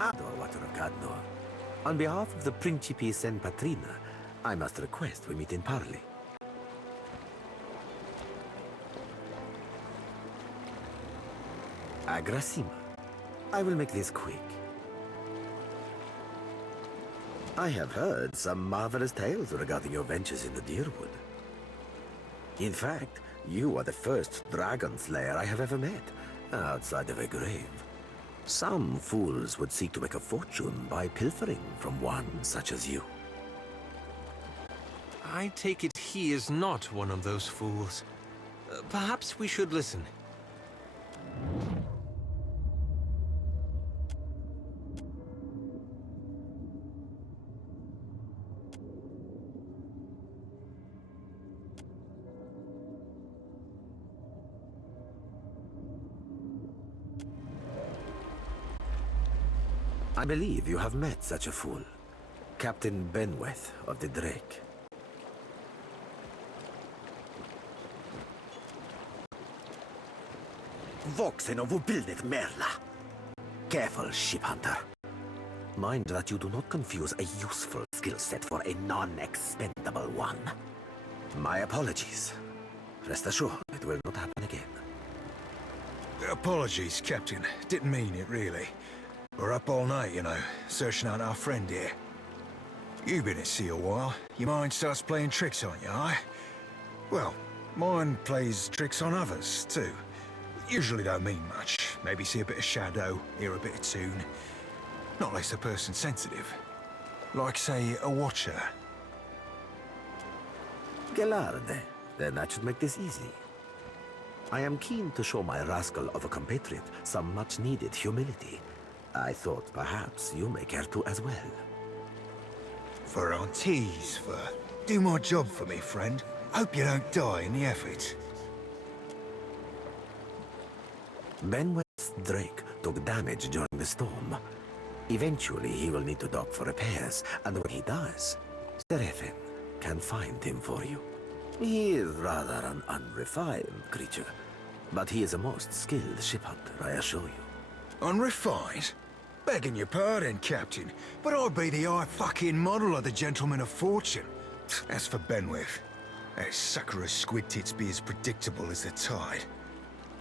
Ador Waterocador. On behalf of the Principe Sen Patrina, I must request we meet in parley. Agrasima. I will make this quick. I have heard some marvelous tales regarding your ventures in the Deerwood. In fact, you are the first dragon slayer I have ever met, outside of a grave. Some fools would seek to make a fortune by pilfering from one such as you. I take it he is not one of those fools. Perhaps we should listen. I believe you have met such a fool. Captain Benweth of the Drake. Voxen of Ubildeth Merla. Careful, ship hunter. Mind that you do not confuse a useful skill set for a non-expendable one. My apologies. Rest assured, it will not happen again. Apologies, Captain. Didn't mean it, really. We're up all night, you know, searching out our friend here. You've been at sea a while. Your mind starts playing tricks on you, aye? Well, mine plays tricks on others, too. Usually don't mean much. Maybe see a bit of shadow, hear a bit of tune. Not unless a person's sensitive. Like, say, a watcher. Gelarde. Then that should make this easy. I am keen to show my rascal of a compatriot some much-needed humility. I thought perhaps you may care to as well. For Auntie's, for do my job for me, friend. Hope you don't die in the effort. Benweth's Drake took damage during the storm. Eventually, he will need to dock for repairs, and when he does, Seraphin can find him for you. He is rather an unrefined creature, but he is a most skilled ship hunter, I assure you. Unrefined? Begging your pardon, Captain, but I'd be the fucking model of the gentleman of fortune. As for Benweth, that sucker of squid tits be as predictable as the tide.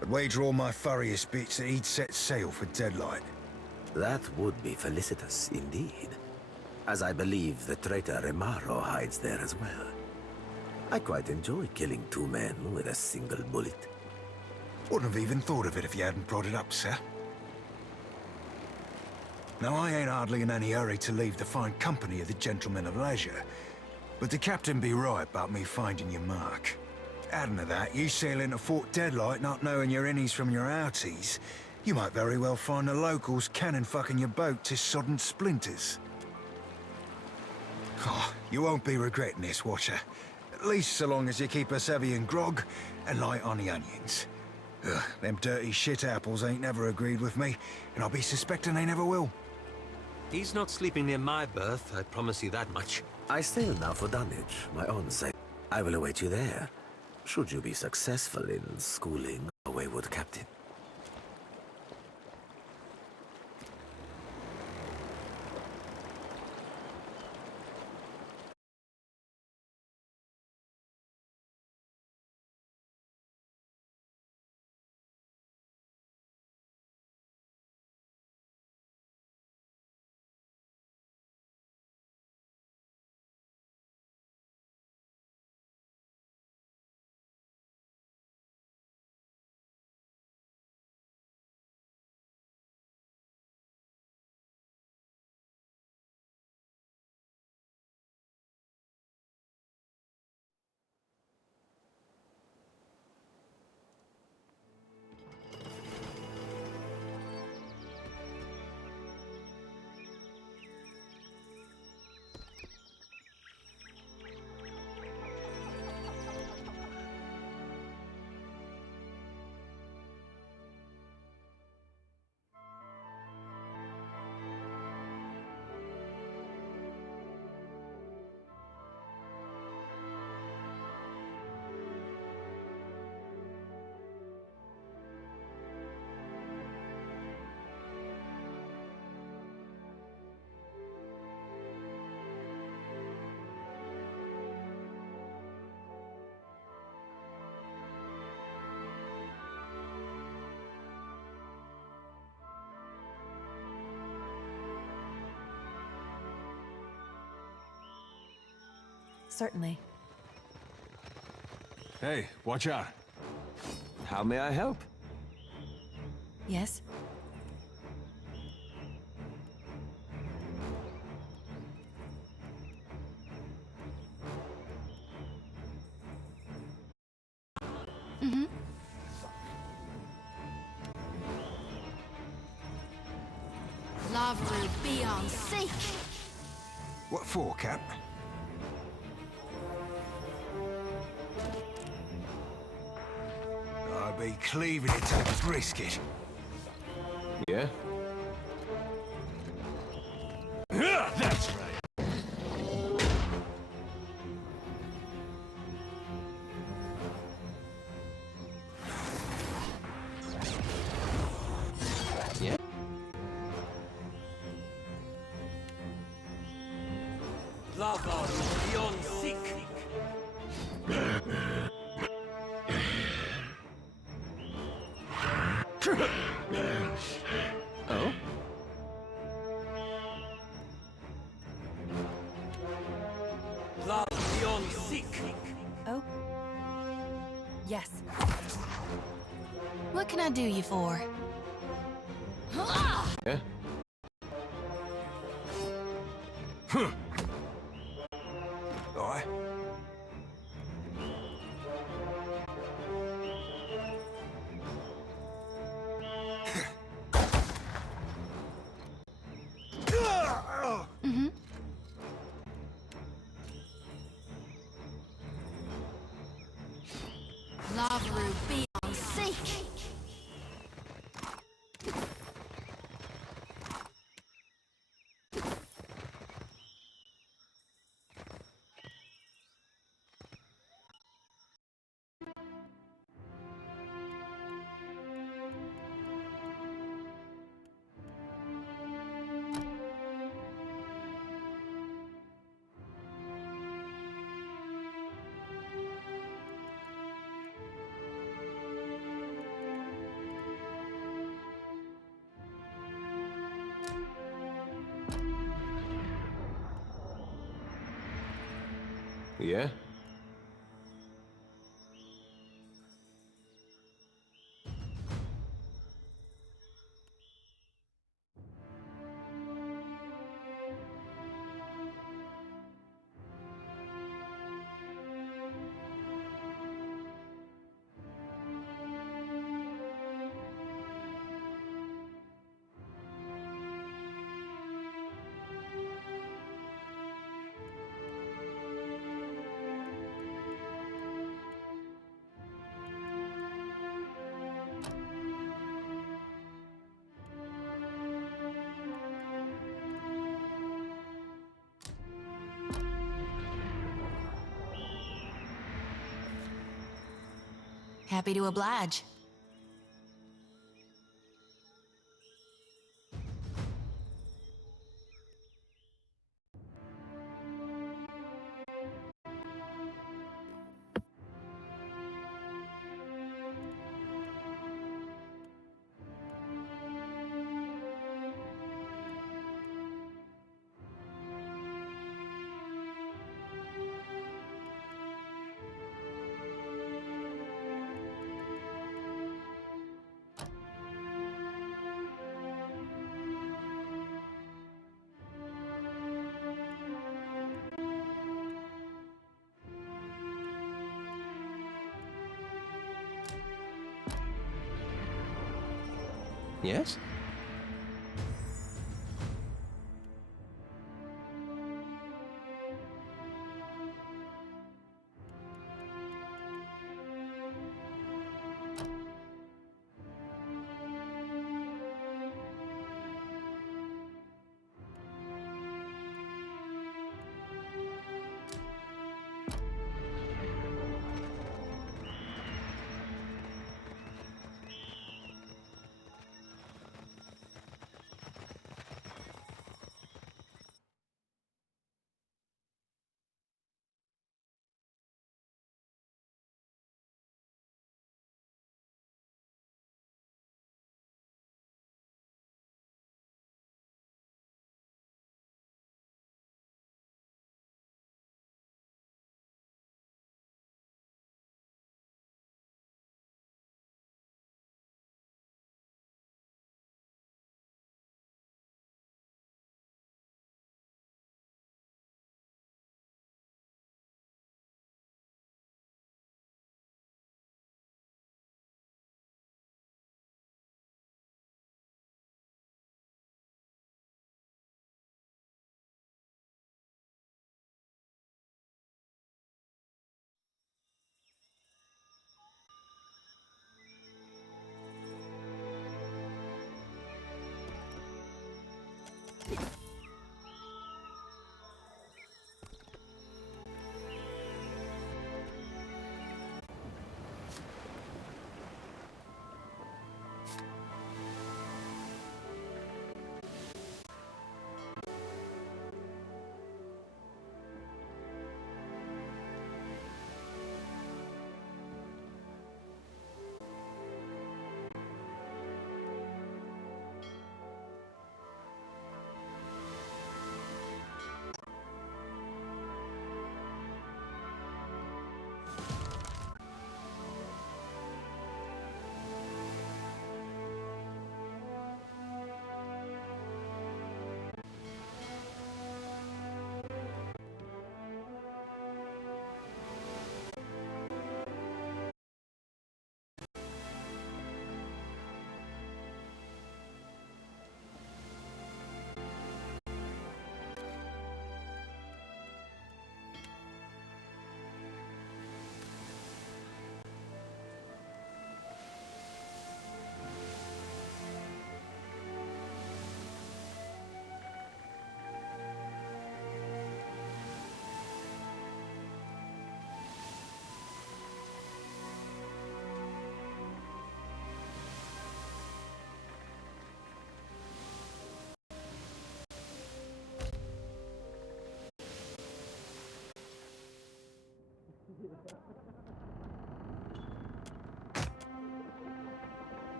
I'd wager all my furriest bits that he'd set sail for Deadlight. That would be felicitous indeed, as I believe the traitor Remaro hides there as well. I quite enjoy killing two men with a single bullet. Wouldn't have even thought of it if you hadn't brought it up, sir. Now, I ain't hardly in any hurry to leave the fine company of the gentlemen of leisure, but the captain be right about me finding your mark. Adding to that, you sail into Fort Deadlight not knowing your innies from your outies, you might very well find the locals cannon fucking your boat to sodden splinters. Oh, you won't be regretting this, Watcher. At least so long as you keep us heavy in grog and light on the onions. Ugh, them dirty shit apples ain't never agreed with me, and I'll be suspecting they never will. He's not sleeping near my berth, I promise you that much. I sail now for Dunwich, my own site. I will await you there, should you be successful in schooling a wayward captain. Certainly. Hey, watch out. How may I help? Yes? Lavru beyond seek. What for, Cap? I'd be cleaving it to the brisket. Yeah? That's right. Yeah? Lavru beyond seek. Oh? Lavru beyond seek. Oh? Yes. What can I do you for? Yeah? Aye. Lavru beyond seek. Yeah? Happy to oblige. Yes?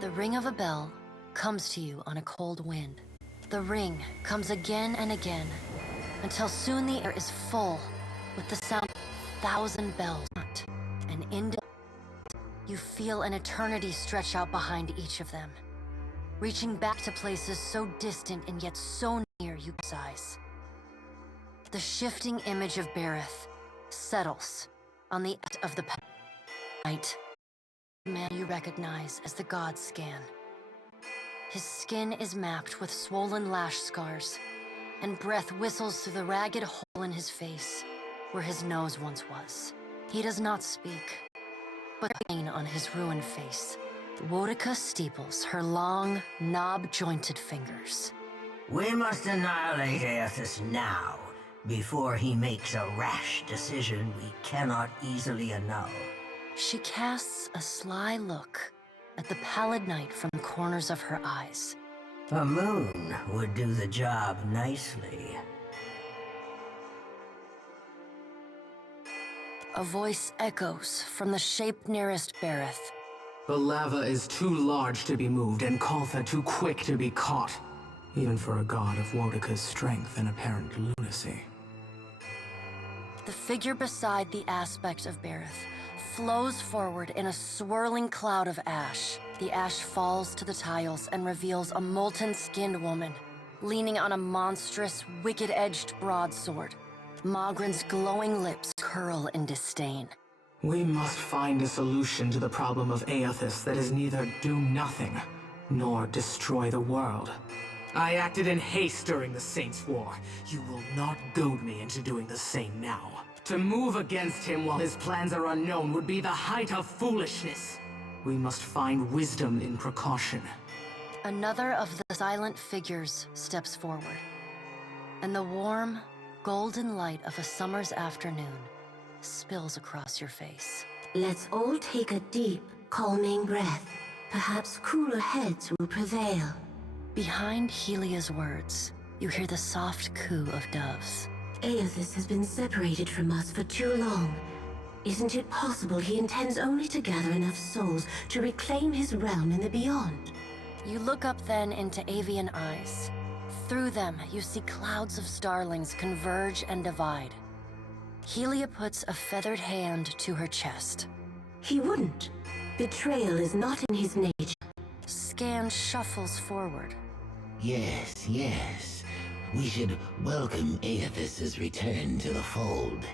The ring of a bell comes to you on a cold wind. The ring comes again and again, until soon the air is full with the sound of 1,000 bells. And in you feel an eternity stretch out behind each of them, reaching back to places so distant and yet so near you eyes. The shifting image of Bareth settles on the edge of the night. Man you recognize as the God Scan. His skin is mapped with swollen lash scars, and breath whistles through the ragged hole in his face where his nose once was. He does not speak, but pain on his ruined face. Woedica steeples her long, knob-jointed fingers. We must annihilate Aethys now, before he makes a rash decision we cannot easily annul. She casts a sly look at the pallid night from the corners of her eyes. A moon would do the job nicely. A voice echoes from the shape nearest Bareth. The lava is too large to be moved, and Koltha too quick to be caught, even for a god of Woedica's strength and apparent lunacy. The figure beside the aspect of Bareth flows forward in a swirling cloud of ash. The ash falls to the tiles and reveals a molten-skinned woman, leaning on a monstrous, wicked-edged broadsword. Mogren's glowing lips curl in disdain. We must find a solution to the problem of Aethys that is neither do nothing, nor destroy the world. I acted in haste during the Saints' War. You will not goad me into doing the same now. To move against him while his plans are unknown would be the height of foolishness. We must find wisdom in precaution. Another of the silent figures steps forward, and the warm, golden light of a summer's afternoon spills across your face. Let's all take a deep, calming breath. Perhaps cooler heads will prevail. Behind Helia's words, you hear the soft coo of doves. Aethys has been separated from us for too long. Isn't it possible he intends only to gather enough souls to reclaim his realm in the beyond? You look up then into avian eyes. Through them, you see clouds of starlings converge and divide. Helia puts a feathered hand to her chest. He wouldn't. Betrayal is not in his nature. Scan shuffles forward. Yes, yes. We should welcome Aethys' return to the fold.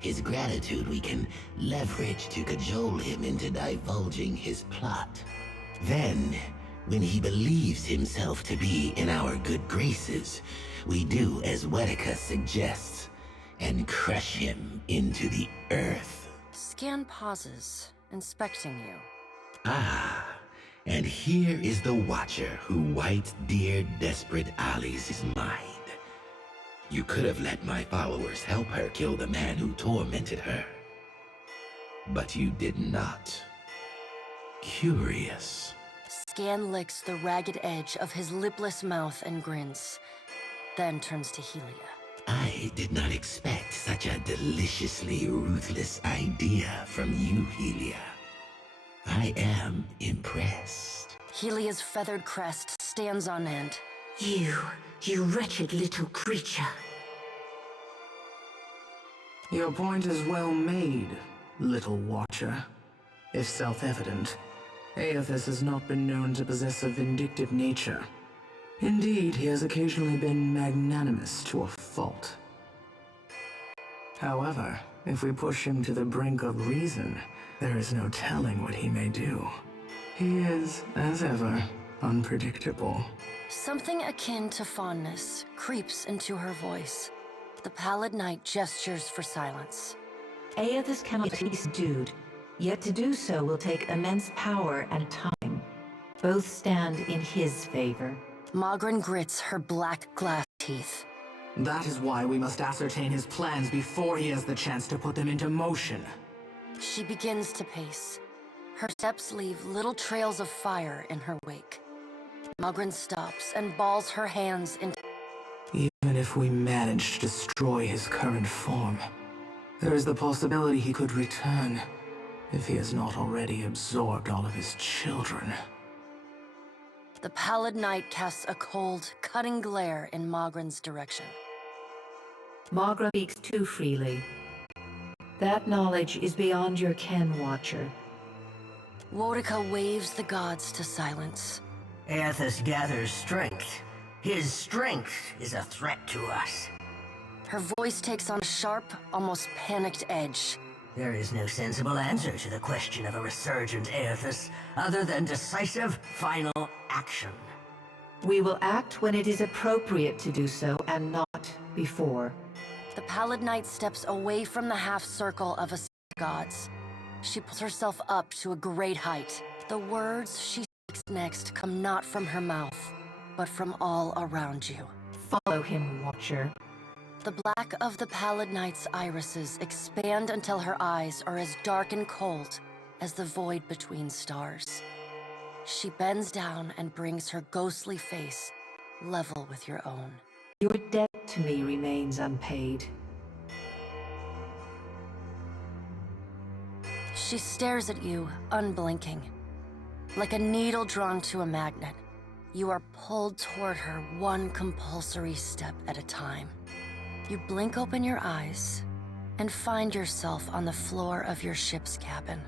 His gratitude we can leverage to cajole him into divulging his plot. Then, when he believes himself to be in our good graces, we do as Woedica suggests, and crush him into the earth. Scan pauses, inspecting you. Ah, and here is the Watcher who White Deer Desperate Allies is mine. You could have let my followers help her kill the man who tormented her. But you did not. Curious. Scan licks the ragged edge of his lipless mouth and grins, then turns to Helia. I did not expect such a deliciously ruthless idea from you, Helia. I am impressed. Helia's feathered crest stands on end. You wretched little creature. Your point is well made, little Watcher. If self-evident, Aethys has not been known to possess a vindictive nature. Indeed, he has occasionally been magnanimous to a fault. However, if we push him to the brink of reason, There is no telling what he may do. He is, as ever, unpredictable. Something akin to fondness creeps into her voice. The Pallid Knight gestures for silence. Aethys cannot be subdued, yet to do so will take immense power and time. Both stand in his favor. Magrin grits her black glass teeth. That is why we must ascertain his plans before he has the chance to put them into motion. She begins to pace. Her steps leave little trails of fire in her wake. Magrin stops and balls her hands into... Even if we manage to destroy his current form, there is the possibility he could return, if he has not already absorbed all of his children. The Pallid Knight casts a cold, cutting glare in Magrin's direction. Magra speaks too freely. That knowledge is beyond your ken, Watcher. Woedica waves the gods to silence. Aethys gathers strength. His strength is a threat to us. Her voice takes on a sharp, almost panicked edge. There is no sensible answer to the question of a resurgent Aethys other than decisive, final action. We will act when it is appropriate to do so, and not before. The Pallid Knight steps away from the half-circle of assembled gods. She pulls herself up to a great height. The words she speaks next come not from her mouth, but from all around you. Follow him, Watcher. The black of the Pallid Knight's irises expand until her eyes are as dark and cold as the void between stars. She bends down and brings her ghostly face level with your own. Your debt to me remains unpaid. She stares at you, unblinking. Like a needle drawn to a magnet, you are pulled toward her one compulsory step at a time. You blink open your eyes and find yourself on the floor of your ship's cabin.